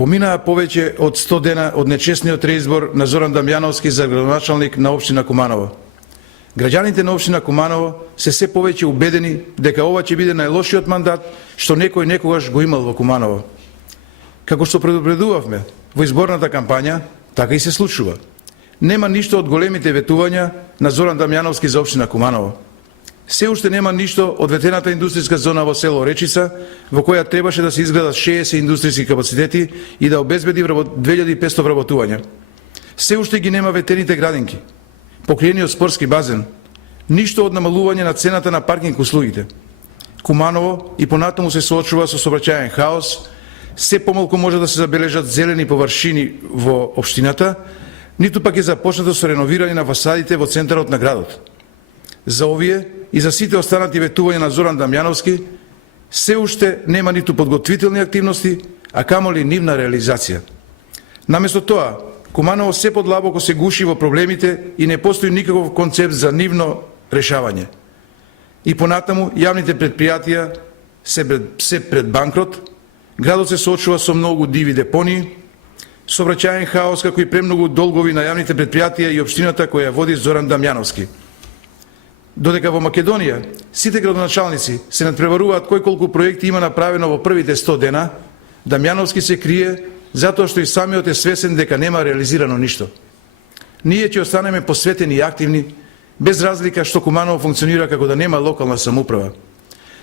Поминаа повеќе од 100 дена од нечесниот реизбор на Зоран Дамјановски за градоначалник на општина Куманово. Граѓаните на општина Куманово се повеќе убедени дека ова ќе биде најлошиот мандат што некој некогаш го имал во Куманово. Како што предупредувавме во изборната кампања, така и се случува. Нема ништо од големите ветувања на Зоран Дамјановски за општина Куманово. Се уште нема ништо од ветената индустријска зона во село Речица, во која требаше да се изградат 60 индустријски капацитети и да обезбеди 2500 вработувања. Се уште ги нема ветените градинки, покриениот спортски базен, ништо од намалување на цената на паркинг услугите. Куманово и понатаму се соочува со сообраќајен хаос, се помалку може да се забележат зелени површини во општината, ниту пак е започнато со реновирање на фасадите во центарот на градот. За овие и за сите останати ветувања на Зоран Дамјановски се уште нема ниту подготвителни активности, а камоли нивна реализација. Наместо тоа, Куманово се подлабоко се гуши во проблемите и не постои никаков концепт за нивно решавање. И понатаму, јавните предпријатија се пред банкрот, градот се соочува со многу диви депонии, сообраќајен хаос како и премногу долгови на јавните предпријатија и општината која води Зоран Дамјановски. Додека во Македонија сите градоначалници се надпреваруваат кој колку проекти има направено во првите 100 дена, Дамјановски се крие затоа што и самиот е свесен дека нема реализирано ништо. Ние ќе останеме посветени и активни, без разлика што Куманово функционира како да нема локална самоуправа.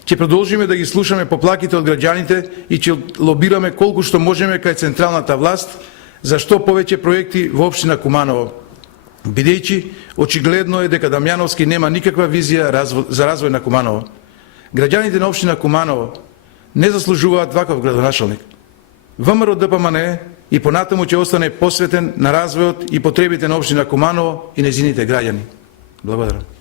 Ќе продолжиме да ги слушаме поплаките од граѓаните и ќе лобираме колку што можеме кај централната власт за што повеќе проекти во општина Куманово, бидејќи очигледно е дека Дамјановски нема никаква визија за развој на Куманово. Граѓаните на општина Куманово не заслужуваат ваков градоначалник. ВМРО ДПМН и понатаму ќе остане посветен на развојот и потребите на општина Куманово и нејзините граѓани. Благодарам.